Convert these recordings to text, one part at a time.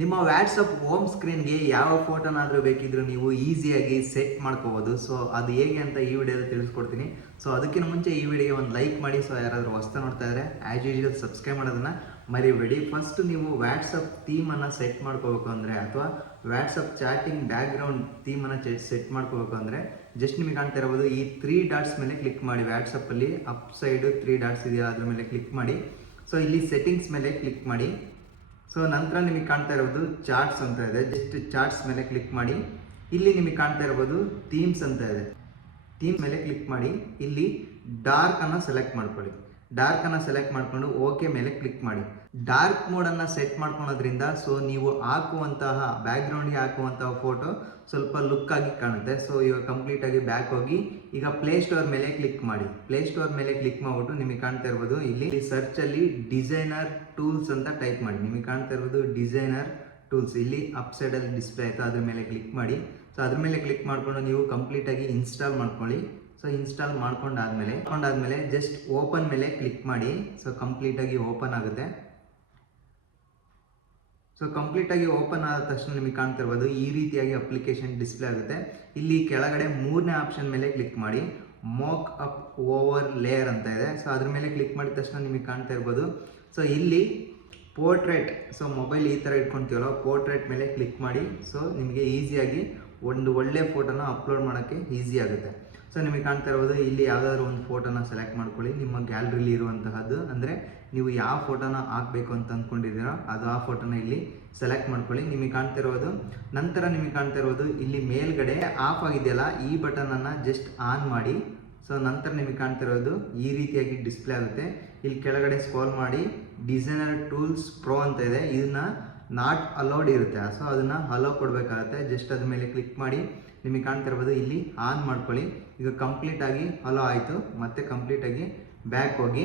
ನಿಮ್ಮ WhatsApp home ಸ್ಕ್ರೀನ್ಗೆ ಯಾವ ಫೋಟೋನಾದರೂ ಬೇಕಿದ್ರೂ ನೀವು ಈಸಿಯಾಗಿ ಸೆಟ್ ಮಾಡ್ಕೋಬೋದು. ಸೊ ಅದು ಹೇಗೆ ಅಂತ ಈ ವಿಡಿಯೋದಲ್ಲಿ ತಿಳಿಸ್ಕೊಡ್ತೀನಿ. ಸೊ ಅದಕ್ಕಿಂತ ಮುಂಚೆ ಈ ವಿಡಿಯೋಗೆ ಒಂದು ಲೈಕ್ ಮಾಡಿ. ಸೊ ಯಾರಾದರೂ ಹೊಸ್ತಾ ನೋಡ್ತಾ ಇದ್ದರೆ ಆ್ಯಸ್ ಯೂಶುವಲ್ ಸಬ್ಸ್ಕ್ರೈಬ್ ಮಾಡೋದನ್ನು ಮರಿಬೇಡಿ. ಫಸ್ಟ್ ನೀವು ವಾಟ್ಸಪ್ ಥೀಮನ್ನು ಸೆಟ್ ಮಾಡ್ಕೋಬೇಕು ಅಂದರೆ, ಅಥವಾ ವಾಟ್ಸಪ್ ಚಾಟಿಂಗ್ ಬ್ಯಾಕ್ಗ್ರೌಂಡ್ ಥೀಮನ್ನು ಸೆಟ್ ಮಾಡ್ಕೋಬೇಕು ಅಂದರೆ ಜಸ್ಟ್ ನಿಮಗೆ ಕಾಣ್ತಾ ಇರ್ಬೋದು ಈ 3 ಡಾಟ್ಸ್ ಮೇಲೆ ಕ್ಲಿಕ್ ಮಾಡಿ. ವಾಟ್ಸಪ್ಪಲ್ಲಿ ಅಪ್ ಸೈಡು 3 ಡಾಟ್ಸ್ ಇದೆಯಲ್ಲ ಅದ್ರ ಮೇಲೆ ಕ್ಲಿಕ್ ಮಾಡಿ. ಸೊ ಇಲ್ಲಿ ಸೆಟ್ಟಿಂಗ್ಸ್ ಮೇಲೆ ಕ್ಲಿಕ್ ಮಾಡಿ. ಸೊ ನಂತರ ನಿಮಗೆ ಕಾಣ್ತಾ ಇರೋದು ಚಾರ್ಟ್ಸ್ ಅಂತ ಇದೆ. ಜಸ್ಟ್ ಚಾರ್ಟ್ಸ್ ಮೇಲೆ ಕ್ಲಿಕ್ ಮಾಡಿ. ಇಲ್ಲಿ ನಿಮಗೆ ಕಾಣ್ತಾ ಇರ್ಬೋದು ಥೀಮ್ಸ್ ಅಂತ ಇದೆ. ಥೀಮ್ ಮೇಲೆ ಕ್ಲಿಕ್ ಮಾಡಿ. ಇಲ್ಲಿ ಡಾರ್ಕ್ ಅನ್ನು ಸೆಲೆಕ್ಟ್ ಮಾಡ್ಕೊಳ್ಳಿ. ಡಾರ್ಕ್ ಅನ್ನು ಸೆಲೆಕ್ಟ್ ಮಾಡಿಕೊಂಡು ಓಕೆ ಮೇಲೆ ಕ್ಲಿಕ್ ಮಾಡಿ. ಡಾರ್ಕ್ ಮೋಡನ್ನು ಸೆಟ್ ಮಾಡ್ಕೊಳೋದ್ರಿಂದ ಸೊ ನೀವು ಹಾಕುವಂತಹ ಬ್ಯಾಕ್ಗ್ರೌಂಡ್ಗೆ ಹಾಕುವಂತಹ ಫೋಟೋ ಸ್ವಲ್ಪ ಲುಕ್ ಆಗಿ ಕಾಣುತ್ತೆ. ಸೊ ಇವಾಗ ಕಂಪ್ಲೀಟ್ ಆಗಿ ಬ್ಯಾಕ್ ಹೋಗಿ ಈಗ ಪ್ಲೇ ಸ್ಟೋರ್ ಮೇಲೆ ಕ್ಲಿಕ್ ಮಾಡಿ. ಪ್ಲೇ ಸ್ಟೋರ್ ಮೇಲೆ ಕ್ಲಿಕ್ ಮಾಡಿಬಿಟ್ಟು ನಿಮಗೆ ಕಾಣ್ತಾ ಇರ್ಬೋದು ಇಲ್ಲಿ ಸರ್ಚ್ ಅಲ್ಲಿ ಡಿಸೈನರ್ ಟೂಲ್ಸ್ ಅಂತ ಟೈಪ್ ಮಾಡಿ. ನಿಮಗೆ ಕಾಣ್ತಾ ಇರ್ಬೋದು ಡಿಸೈನರ್ ಟೂಲ್ಸ್ ಇಲ್ಲಿ ಅಪ್ ಸೈಡ್ ಅಲ್ಲಿ ಡಿಸ್ಪ್ಲೇ ಆಯಿತು, ಅದ್ರ ಮೇಲೆ ಕ್ಲಿಕ್ ಮಾಡಿ. ಸೊ ಅದ್ರ ಮೇಲೆ ಕ್ಲಿಕ್ ಮಾಡಿಕೊಂಡು ನೀವು ಕಂಪ್ಲೀಟ್ ಆಗಿ ಇನ್ಸ್ಟಾಲ್ ಮಾಡ್ಕೊಳ್ಳಿ. ಸೊ ಇನ್ಸ್ಟಾಲ್ ಮಾಡ್ಕೊಂಡಾದ್ಮೇಲೆ ಜಸ್ಟ್ ಓಪನ್ ಮೇಲೆ ಕ್ಲಿಕ್ ಮಾಡಿ. ಸೊ ಕಂಪ್ಲೀಟ್ ಆಗಿ ಓಪನ್ ಆಗುತ್ತೆ. ಸೊ ಕಂಪ್ಲೀಟ್ ಆಗಿ ಓಪನ್ ಆದ ತಕ್ಷಣ ನಿಮಗೆ ಕಾಣ್ತಾ ಇರ್ಬೋದು ಈ ರೀತಿಯಾಗಿ ಅಪ್ಲಿಕೇಶನ್ ಡಿಸ್ಪ್ಲೇ ಆಗುತ್ತೆ. ಇಲ್ಲಿ ಕೆಳಗಡೆ 3ನೇ ಆಪ್ಷನ್ ಮೇಲೆ ಕ್ಲಿಕ್ ಮಾಡಿ. ಮಾಕ್ ಅಪ್ ಓವರ್ ಲೇಯರ್ ಅಂತ ಇದೆ. ಸೊ ಅದ್ರ ಮೇಲೆ ಕ್ಲಿಕ್ ಮಾಡಿದ ತಕ್ಷಣ ನಿಮಗೆ ಕಾಣ್ತಾ ಇರ್ಬೋದು. ಸೊ ಇಲ್ಲಿ ಪೋರ್ಟ್ರೇಟ್, ಸೊ ಮೊಬೈಲ್ ಈ ಥರ ಇಟ್ಕೊತೀವಲ್ಲ ಪೋರ್ಟ್ರೇಟ್ ಮೇಲೆ ಕ್ಲಿಕ್ ಮಾಡಿ. ಸೊ ನಿಮಗೆ ಈಸಿಯಾಗಿ ಒಂದು ಒಳ್ಳೆ ಫೋಟೋನ ಅಪ್ಲೋಡ್ ಮಾಡೋಕ್ಕೆ ಈಸಿ ಆಗುತ್ತೆ. ಸೊ ನಿಮಗೆ ಕಾಣ್ತಾ ಇರ್ಬೋದು ಇಲ್ಲಿ ಯಾವುದಾದ್ರೂ ಒಂದು ಫೋಟೋನ ಸೆಲೆಕ್ಟ್ ಮಾಡ್ಕೊಳ್ಳಿ. ನಿಮ್ಮ ಗ್ಯಾಲರಿಲಿ ಇರುವಂತಹದ್ದು, ಅಂದರೆ ನೀವು ಯಾವ ಫೋಟೋನ ಹಾಕಬೇಕು ಅಂತ ಅಂದ್ಕೊಂಡಿದ್ದೀರೋ ಅದು ಆ ಫೋಟೋನ ಇಲ್ಲಿ ಸೆಲೆಕ್ಟ್ ಮಾಡ್ಕೊಳ್ಳಿ. ನಿಮಗೆ ಕಾಣ್ತಾ ಇರೋದು ನಂತರ ನಿಮಗೆ ಕಾಣ್ತಾ ಇರೋದು ಇಲ್ಲಿ ಮೇಲ್ಗಡೆ ಆಫ್ ಆಗಿದೆಯಲ್ಲ ಈ ಬಟನನ್ನು ಜಸ್ಟ್ ಆನ್ ಮಾಡಿ. ಸೊ ನಂತರ ನಿಮಗೆ ಕಾಣ್ತಾ ಇರೋದು ಈ ರೀತಿಯಾಗಿ ಡಿಸ್ಪ್ಲೇ ಆಗುತ್ತೆ. ಇಲ್ಲಿ ಕೆಳಗಡೆ ಸ್ಕ್ರೋಲ್ ಮಾಡಿ ಡಿಸೈನರ್ ಟೂಲ್ಸ್ ಪ್ರೋ ಅಂತ ಇದೆ. ಇದನ್ನ ನಾಟ್ ಅಲೌಡ್ ಇರುತ್ತೆ. ಸೊ ಅದನ್ನು ಅಲೋ ಕೊಡಬೇಕಾಗುತ್ತೆ. ಜಸ್ಟ್ ಅದ್ರ ಮೇಲೆ ಕ್ಲಿಕ್ ಮಾಡಿ. ನಿಮಗೆ ಕಾಣ್ತಾ ಇರ್ಬೋದು ಇಲ್ಲಿ ಆನ್ ಮಾಡ್ಕೊಳ್ಳಿ. ಈಗ ಕಂಪ್ಲೀಟಾಗಿ ಅಲೋ ಆಯಿತು. ಮತ್ತೆ ಕಂಪ್ಲೀಟಾಗಿ ಬ್ಯಾಕ್ ಹೋಗಿ.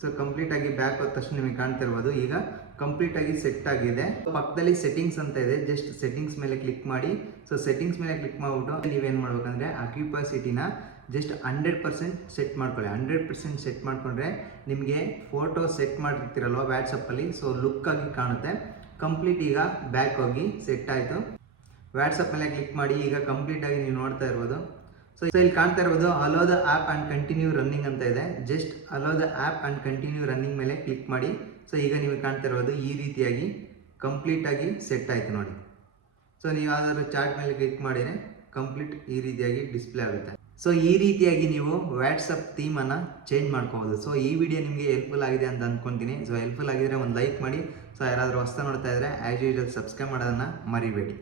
ಸೊ ಕಂಪ್ಲೀಟಾಗಿ ಬ್ಯಾಕ್ ಹೋದ ತಕ್ಷಣ ನಿಮಗೆ ಕಾಣ್ತಾ ಇರ್ಬೋದು ಈಗ ಕಂಪ್ಲೀಟಾಗಿ ಸೆಟ್ ಆಗಿದೆ. ಪಕ್ಕದಲ್ಲಿ ಸೆಟ್ಟಿಂಗ್ಸ್ ಅಂತ ಇದೆ. ಜಸ್ಟ್ ಸೆಟ್ಟಿಂಗ್ಸ್ ಮೇಲೆ ಕ್ಲಿಕ್ ಮಾಡಿ. ಸೊ ಸೆಟ್ಟಿಂಗ್ಸ್ ಮೇಲೆ ಕ್ಲಿಕ್ ಮಾಡಿಬಿಟ್ಟು ನೀವೇನು ಮಾಡ್ಬೇಕಂದ್ರೆ ಅಕ್ಯುಪಸಿಟಿನ ಜಸ್ಟ್ 100% ಸೆಟ್ ಮಾಡ್ಕೊಳ್ಳಿ. 100% ಸೆಟ್ ಮಾಡಿಕೊಂಡ್ರೆ ನಿಮಗೆ ಫೋಟೋ ಸೆಟ್ ಮಾಡಿರ್ತೀರಲ್ವ ವಾಟ್ಸಪ್ಪಲ್ಲಿ, ಸೊ ಲುಕ್ಕಾಗಿ ಕಾಣುತ್ತೆ. ಕಂಪ್ಲೀಟ್ ಈಗ ಬ್ಯಾಕ್ ಹೋಗಿ ಸೆಟ್ ಆಯಿತು. ವಾಟ್ಸಪ್ ಮೇಲೆ ಕ್ಲಿಕ್ ಮಾಡಿ. ಈಗ ಕಂಪ್ಲೀಟಾಗಿ ನೀವು ನೋಡ್ತಾ ಇರ್ಬೋದು. ಸೊ ಇಲ್ಲಿ ಕಾಣ್ತಾ ಇರ್ಬೋದು hello the app and continue running ಅಂತ ಇದೆ. Just hello the app and continue running ಮೇಲೆ ಕ್ಲಿಕ್ ಮಾಡಿ. ಸೊ ಈಗ ನೀವು ಕಾಣ್ತಾ ಇರ್ಬೋದು ಈ ರೀತಿಯಾಗಿ ಕಂಪ್ಲೀಟಾಗಿ ಸೆಟ್ ಆಯಿತು ನೋಡಿ. ಸೊ ನೀವು ಯಾವ್ದಾದ್ರು ಚಾರ್ಟ್ ಮೇಲೆ ಕ್ಲಿಕ್ ಮಾಡಿದರೆ ಕಂಪ್ಲೀಟ್ ಈ ರೀತಿಯಾಗಿ ಡಿಸ್ಪ್ಲೇ ಆಗುತ್ತೆ. ಸೊ ಈ ರೀತಿಯಾಗಿ ನೀವು ವಾಟ್ಸಪ್ ಥೀಮನ್ನು ಚೇಂಜ್ ಮಾಡ್ಕೋಬೋದು. ಸೊ ಈ ವಿಡಿಯೋ ನಿಮಗೆ ಹೆಲ್ಪ್ಫುಲ್ ಆಗಿದೆ ಅಂತ ಅಂದ್ಕೊತೀನಿ. ಸೊ ಹೆಲ್ಪ್ಫುಲ್ ಆಗಿದ್ರೆ ಒಂದು ಲೈಕ್ ಮಾಡಿ. ಸೊ ಯಾರಾದರೂ ಹೊಸ್ತಾ ನೋಡ್ತಾ ಇದ್ದರೆ ಆ್ಯಸ್ ಯೂಶುವಲ್ ಸಬ್ಸ್ಕ್ರೈಬ್ ಮಾಡೋದನ್ನು ಮರಿಬೇಡಿ.